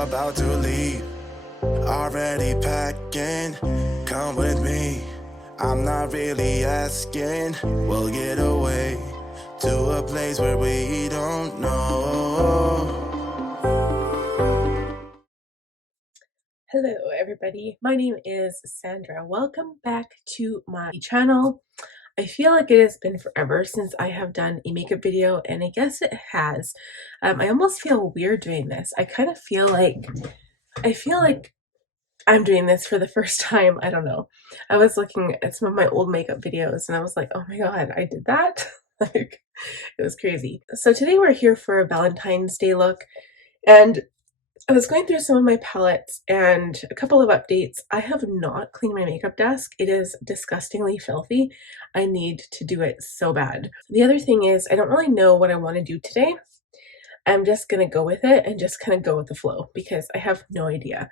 About to leave, already packing, come with me, I'm not really asking, we'll get away to a place where we don't know. Hello everybody, my name is Sandra. Welcome back to my channel. I feel like it has been forever since I have done a makeup video, and I guess it has. I almost feel weird doing this. I feel like I'm doing this for the first time. I don't know. I was looking at some of my old makeup videos and I was like, oh my god, I did that? Like, it was crazy. So today we're here for a Valentine's Day look, and I was going through some of my palettes and a couple of updates. I have not cleaned my makeup desk. It is disgustingly filthy. I need to do it so bad. The other thing is I don't really know what I want to do today. I'm just going to go with it and just kind of go with the flow because I have no idea.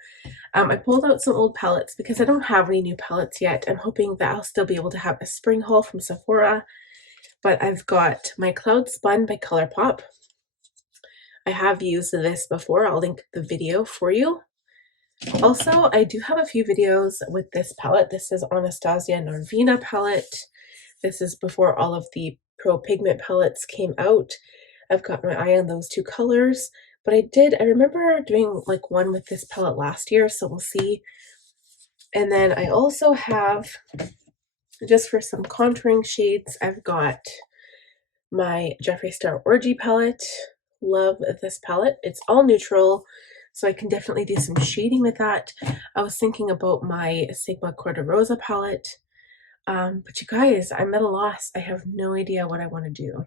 I pulled out some old palettes because I don't have any new palettes yet. I'm hoping that I'll still be able to have a spring haul from Sephora. But I've got my Cloudspun by Colorpop. I have used this before. I'll link the video for you. Also, I do have a few videos with this palette. This is Anastasia Norvina palette. This is before all of the Pro Pigment palettes came out. I've got my eye on those two colors, but I remember doing like one with this palette last year, so we'll see. And then I also have, just for some contouring shades, I've got my Jeffree Star Orgy palette. Love this palette. It's all neutral, so I can definitely do some shading with that. I was thinking about my Sigma Corda Rosa palette, but you guys, I'm at a loss. I have no idea what I want to do.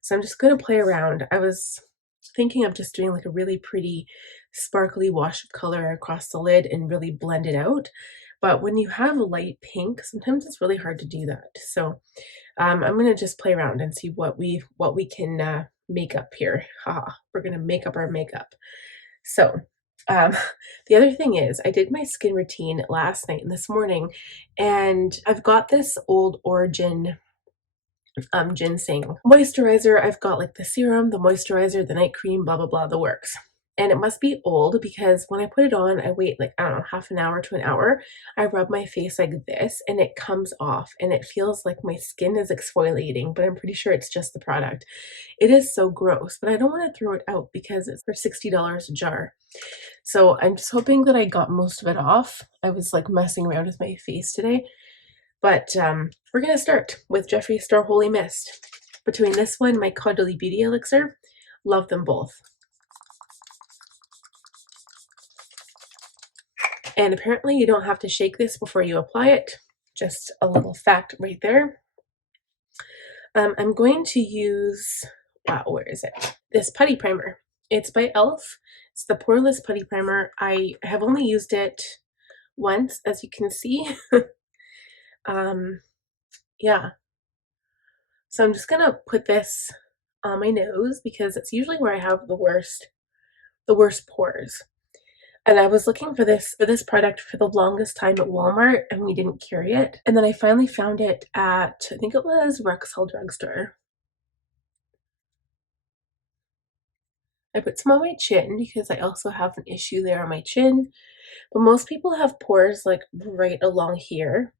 So I'm just going to play around. I was thinking of just doing like a really pretty sparkly wash of color across the lid and really blend it out. But when you have light pink, sometimes it's really hard to do that. So I'm going to just play around and see what we can make up here. We're going to make up our makeup. So the other thing is I did my skin routine last night and this morning, and I've got this old Origin ginseng moisturizer. I've got like the serum, the moisturizer, the night cream, blah blah blah, the works. And it must be old because when I put it on, I wait like, I don't know, half an hour to an hour. I rub my face like this and it comes off and it feels like my skin is exfoliating, but I'm pretty sure it's just the product. It is so gross, but I don't want to throw it out because it's for $60 a jar. So I'm just hoping that I got most of it off. I was like messing around with my face today. But we're going to start with Jeffree Star Holy Mist. Between this one, my Caudalie Beauty Elixir, love them both. And apparently you don't have to shake this before you apply it. Just a little fact right there. I'm going to use, where is it? This Putty Primer. It's by e.l.f. It's the Poreless Putty Primer. I have only used it once, as you can see. Yeah. So I'm just going to put this on my nose because it's usually where I have the worst pores. And I was looking for this product for the longest time at Walmart, and we didn't carry it. And then I finally found it at, I think it was Rexall Drugstore. I put some on my chin because I also have an issue there on my chin. But most people have pores like right along here,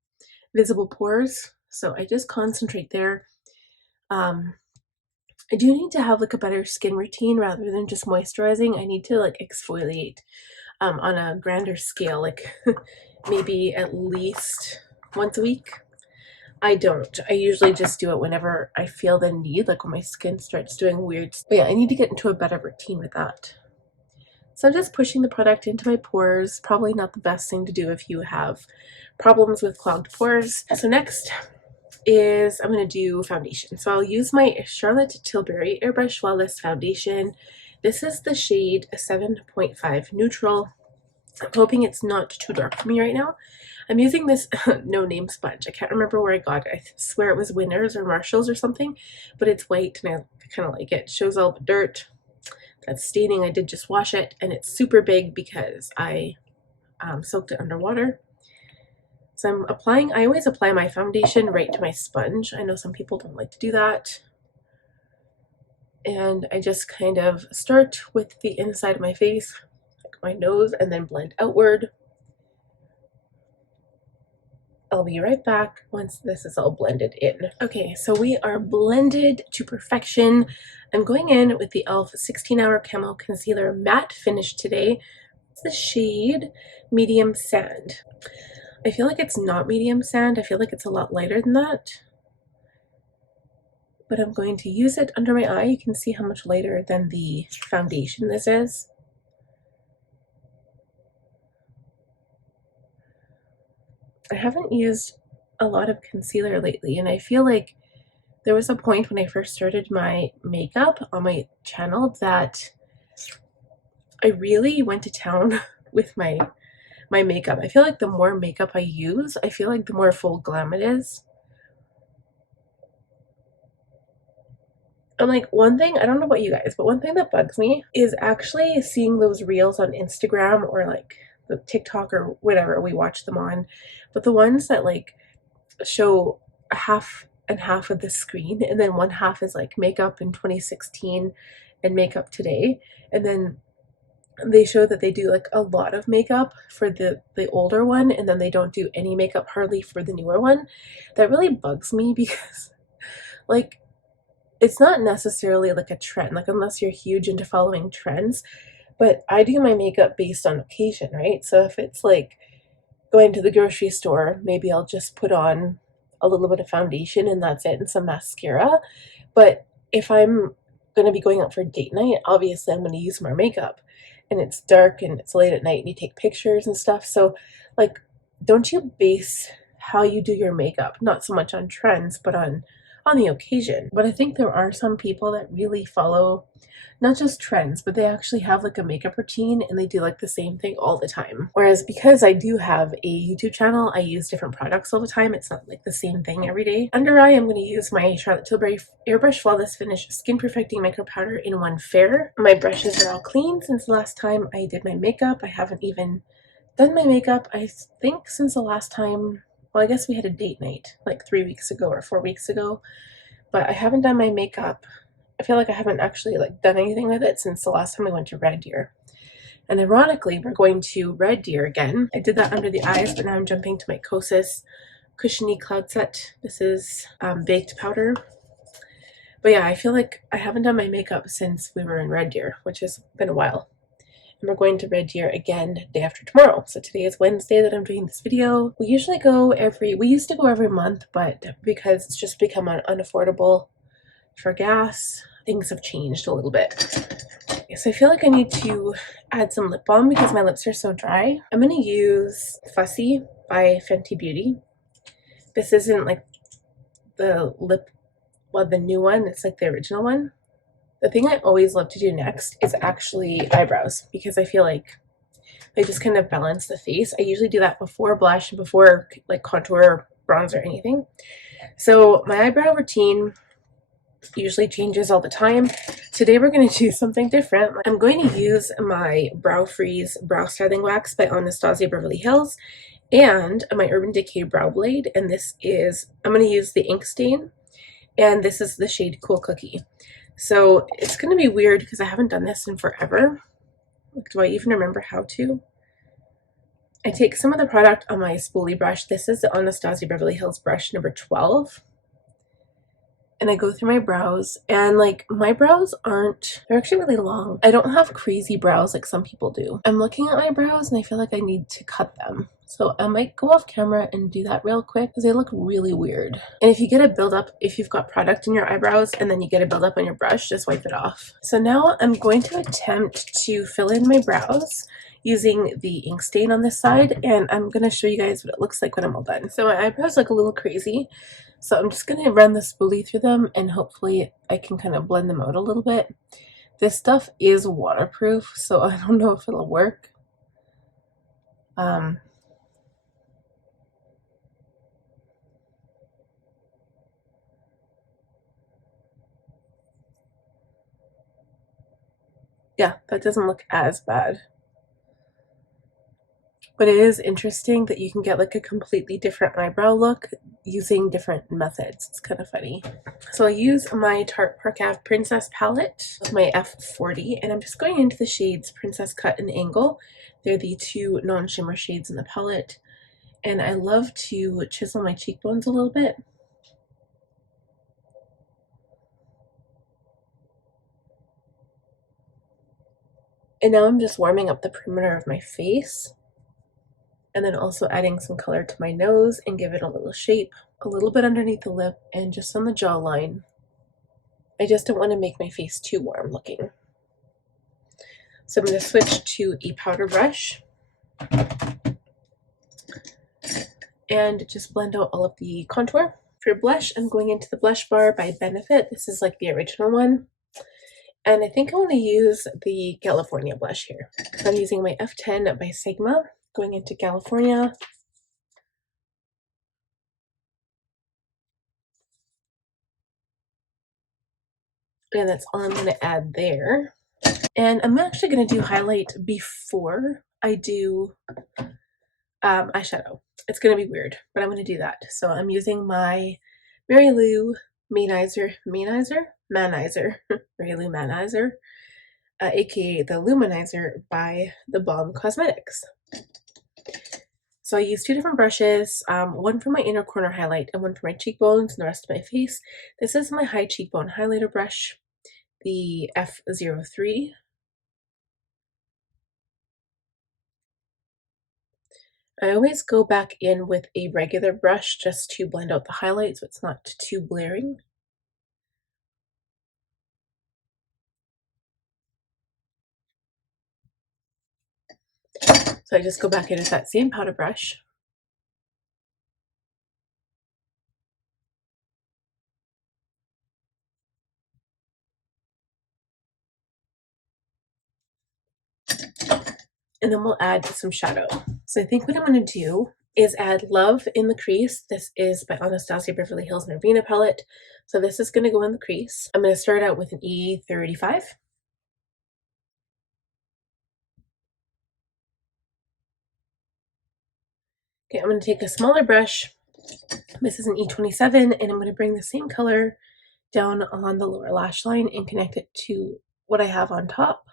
visible pores. So I just concentrate there. I do need to have like a better skin routine rather than just moisturizing. I need to like exfoliate on a grander scale, like maybe at least once a week. I don't. I usually just do it whenever I feel the need, like when my skin starts doing weird. But yeah, I need to get into a better routine with that. So I'm just pushing the product into my pores. Probably not the best thing to do if you have problems with clogged pores. So next is I'm going to do foundation. So I'll use my Charlotte Tilbury Airbrush Flawless Foundation. This is the shade 7.5 Neutral. I'm hoping it's not too dark for me right now. I'm using this no name sponge. I can't remember where I got it. I swear it was Winners or Marshalls or something, but it's white and I kind of like it. It shows all the dirt. That's staining. I did just wash it, and it's super big because I soaked it underwater. So I always apply my foundation right to my sponge. I know some people don't like to do that. And I just kind of start with the inside of my face, like my nose and then blend outward. I'll be right back once this is all blended in. Okay, so we are blended to perfection. I'm going in with the e.l.f. 16-Hour Camo Concealer Matte Finish today. It's the shade Medium Sand. I feel like it's not medium sand. I feel like it's a lot lighter than that. But I'm going to use it under my eye. You can see how much lighter than the foundation this is. I haven't used a lot of concealer lately, and I feel like there was a point when I first started my makeup on my channel that I really went to town with my makeup. I feel like the more makeup I use, I feel like the more full glam it is. And like one thing, I don't know about you guys, but one thing that bugs me is actually seeing those reels on Instagram or like the TikTok or whatever we watch them on, but the ones that like show half and half of the screen, and then one half is like makeup in 2016 and makeup today, and then they show that they do like a lot of makeup for the older one, and then they don't do any makeup hardly for the newer one. That really bugs me because like it's not necessarily like a trend, like unless you're huge into following trends, but I do my makeup based on occasion, right? So if it's like going to the grocery store, maybe I'll just put on a little bit of foundation and that's it, and some mascara. But if I'm going to be going out for date night, obviously I'm going to use more makeup, and it's dark and it's late at night and you take pictures and stuff. So like, don't you base how you do your makeup not so much on trends but on the occasion? But I think there are some people that really follow not just trends, but they actually have like a makeup routine and they do like the same thing all the time. Whereas because I do have a YouTube channel, I use different products all the time. It's not like the same thing every day. Under eye, I'm going to use my Charlotte Tilbury Airbrush Flawless Finish Skin Perfecting Micropowder in 1 Fair. My brushes are all clean since the last time I did my makeup. I haven't even done my makeup, I think, since the last time. Well, I guess we had a date night like 3 weeks ago or 4 weeks ago, but I haven't done my makeup. I feel like I haven't actually like done anything with it since the last time we went to Red Deer. And ironically, we're going to Red Deer again. I did that under the eyes, but now I'm jumping to my Kosas Cushiony Cloudset. This is baked powder. But yeah, I feel like I haven't done my makeup since we were in Red Deer, which has been a while. And we're going to Red Deer again day after tomorrow. So today is Wednesday that I'm doing this video. We used to go every month, but because it's just become unaffordable for gas, things have changed a little bit. So I feel like I need to add some lip balm because my lips are so dry. I'm going to use Fussy by Fenty Beauty. This isn't like the new one. It's like the original one. The thing I always love to do next is actually eyebrows, because I feel like they just kind of balance the face. I usually do that before blush, before like contour, bronzer, or anything. So my eyebrow routine usually changes all the time. Today we're going to do something different. I'm going to use my Brow Freeze Brow Styling Wax by Anastasia Beverly Hills and my Urban Decay Brow Blade, and this is, I'm going to use the ink stain, and this is the shade Cool Cookie. So it's going to be weird because I haven't done this in forever. Like, do I even remember how to? I take some of the product on my spoolie brush. This is the Anastasia Beverly Hills brush number 12. And I go through my brows, and like my brows they're actually really long. I don't have crazy brows like some people do. I'm looking at my brows and I feel like I need to cut them. So I might go off camera and do that real quick because they look really weird. And if you get a buildup, if you've got product in your eyebrows and then you get a buildup on your brush, just wipe it off. So now I'm going to attempt to fill in my brows using the ink stain on this side, and I'm going to show you guys what it looks like when I'm all done. So my eyebrows look a little crazy, so I'm just going to run the spoolie through them and hopefully I can kind of blend them out a little bit. This stuff is waterproof, so I don't know if it'll work. Yeah, that doesn't look as bad. But it is interesting that you can get like a completely different eyebrow look using different methods. It's kind of funny. So I use my Tarte Park Ave Princess palette with my F40, and I'm just going into the shades Princess Cut and Angle. They're the two non-shimmer shades in the palette, and I love to chisel my cheekbones a little bit. And now I'm just warming up the perimeter of my face, and then also adding some color to my nose and give it a little shape, a little bit underneath the lip and just on the jawline. I just don't want to make my face too warm looking. So I'm going to switch to a powder brush and just blend out all of the contour. For blush, I'm going into the Blush Bar by Benefit. This is like the original one. And I think I want to use the California blush here. So I'm using my F10 by Sigma, going into California. And that's all I'm going to add there. And I'm actually going to do highlight before I do eyeshadow. It's going to be weird, but I'm going to do that. So I'm using my Mary Lou Manizer, Mary Lou Manizer, aka the Luminizer by the Balm Cosmetics. So I use two different brushes, one for my inner corner highlight and one for my cheekbones and the rest of my face. This is my high cheekbone highlighter brush, the F03. I always go back in with a regular brush just to blend out the highlight so it's not too blaring. So I just go back in with that same powder brush. And then we'll add some shadow. So I think what I'm going to do is add Love in the crease. This is by Anastasia Beverly Hills Norvina Palette. So this is going to go in the crease. I'm going to start out with an E35. Okay, I'm going to take a smaller brush. This is an E27, and I'm going to bring the same color down on the lower lash line and connect it to what I have on top.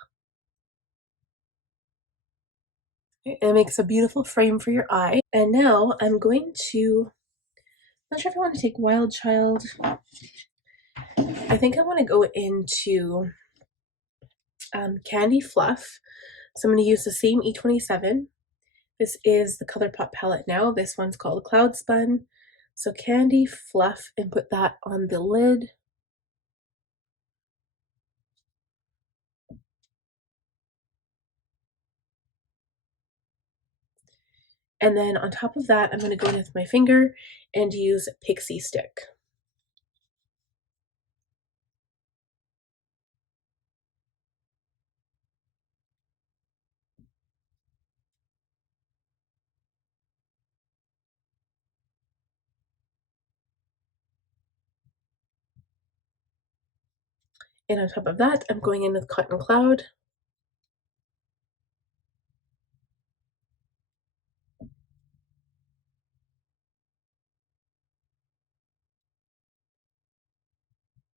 It makes a beautiful frame for your eye. And now I'm going to, I'm not sure if I want to take Wild Child. I think I want to go into Candy Fluff. So I'm going to use the same E27. This is the Colorpop palette now. This one's called Cloudspun. So Candy Fluff, and put that on the lid. And then on top of that, I'm going to go in with my finger and use Pixie Stick. And on top of that, I'm going in with Cotton Cloud.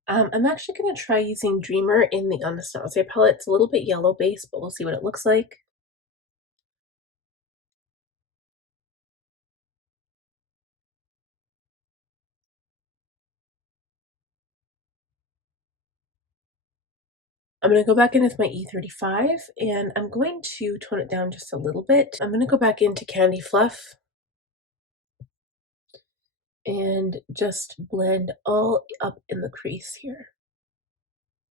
I'm actually going to try using Dreamer in the Anastasia palette. It's a little bit yellow base, but we'll see what it looks like. I'm going to go back in with my E35, and I'm going to tone it down just a little bit. I'm going to go back into Candy Fluff and just blend all up in the crease here.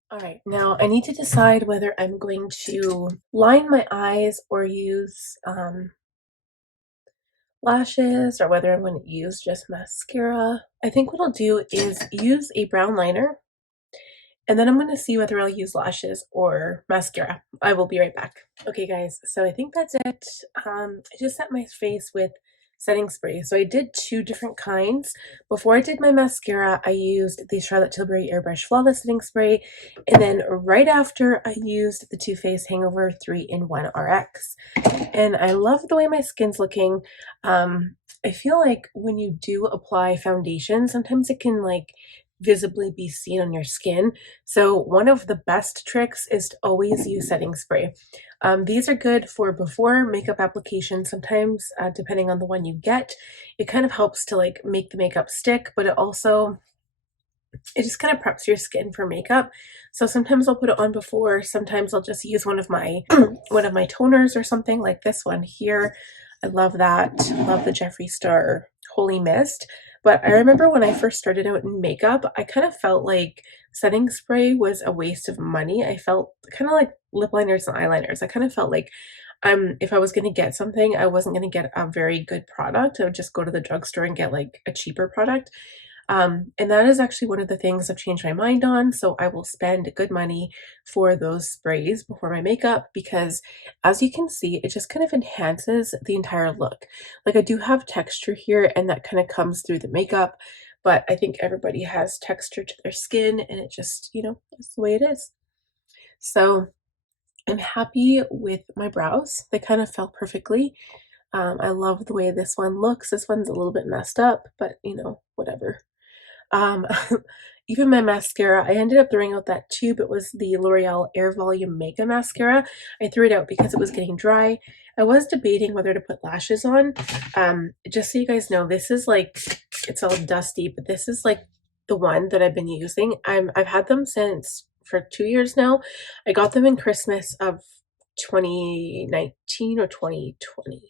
All right, now I need to decide whether I'm going to line my eyes or use lashes, or whether I'm going to use just mascara. I think what I'll do is use a brown liner, and then I'm going to see whether I'll use lashes or mascara. I will be right back. Okay guys, so I think that's it. I just set my face with setting spray. So I did 2 different kinds. Before I did my mascara, I used the Charlotte Tilbury Airbrush Flawless Setting Spray, and then right after I used the Too Faced Hangover 3-in-1 RX. And I love the way my skin's looking. I feel like when you do apply foundation, sometimes it can like visibly be seen on your skin. So one of the best tricks is to always use setting spray. These are good for before makeup application. Sometimes, depending on the one you get, it kind of helps to like make the makeup stick, but it just kind of preps your skin for makeup. So sometimes I'll put it on before, sometimes I'll just use one of my one of my toners or something like this one here. I love that. Love the Jeffree Star Holy Mist. But I remember when I first started out in makeup, I kind of felt like setting spray was a waste of money. I felt kind of like lip liners and eyeliners. I kind of felt like if I was going to get something, I wasn't going to get a very good product. I would just go to the drugstore and get like a cheaper product. And that is actually one of the things I've changed my mind on. So I will spend good money for those sprays before my makeup because, as you can see, it just kind of enhances the entire look. Like I do have texture here and that kind of comes through the makeup, but I think everybody has texture to their skin and it just, you know, it's the way it is. So I'm happy with my brows. They kind of fell perfectly. I love the way this one looks. This one's a little bit messed up, but you know, whatever. Um, even my mascara, I ended up throwing out that tube. It was the L'Oreal Air Volume Mega Mascara. I threw it out because it was getting dry. I was debating whether to put lashes on. Just so you guys know, this is like, it's all dusty, but this is like the one that I've been using. I've had them for 2 years now. I got them in Christmas of 2019 or 2020. I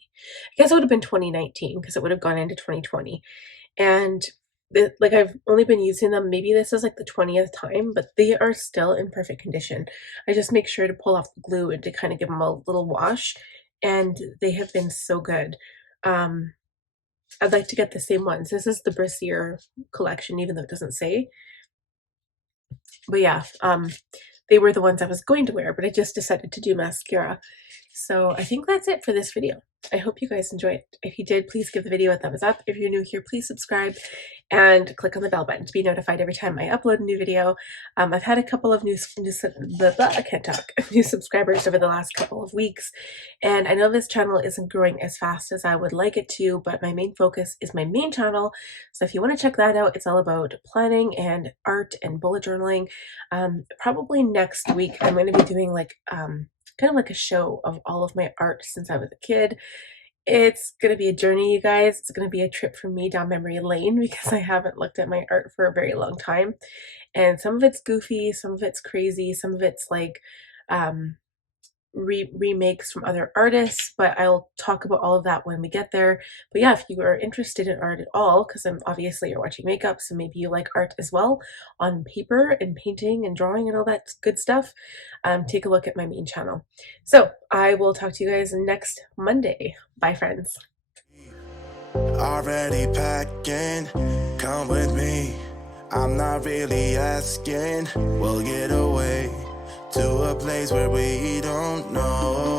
guess it would have been 2019 because it would have gone into 2020. And like I've only been using them, maybe this is like the 20th time, but they are still in perfect condition. I just make sure to pull off the glue and to kind of give them a little wash, and they have been so good. I'd like to get the same ones. This is the Brissier collection, even though it doesn't say. But yeah, they were the ones I was going to wear, but I just decided to do mascara. So I think that's it for this video. I hope you guys enjoyed it. If you did, please give the video a thumbs up. If you're new here, please subscribe and click on the bell button to be notified every time I upload a new video. I've had a couple of new subscribers over the last couple of weeks, and I know this channel isn't growing as fast as I would like it to, but my main focus is my main channel. So if you want to check that out, it's all about planning and art and bullet journaling. Probably next week I'm going to be doing like kind of like a show of all of my art since I was a kid. It's going to be a journey, you guys. It's going to be a trip for me down memory lane because I haven't looked at my art for a very long time. And some of it's goofy, some of it's crazy, some of it's like remakes from other artists, but I'll talk about all of that when we get there. But yeah, if you are interested in art at all, because obviously you're watching makeup, so maybe you like art as well on paper and painting and drawing and all that good stuff, take a look at my main channel. So I will talk to you guys next Monday. Bye, friends. Already packing, come with me. I'm not really asking, we'll get away to a place where we don't know.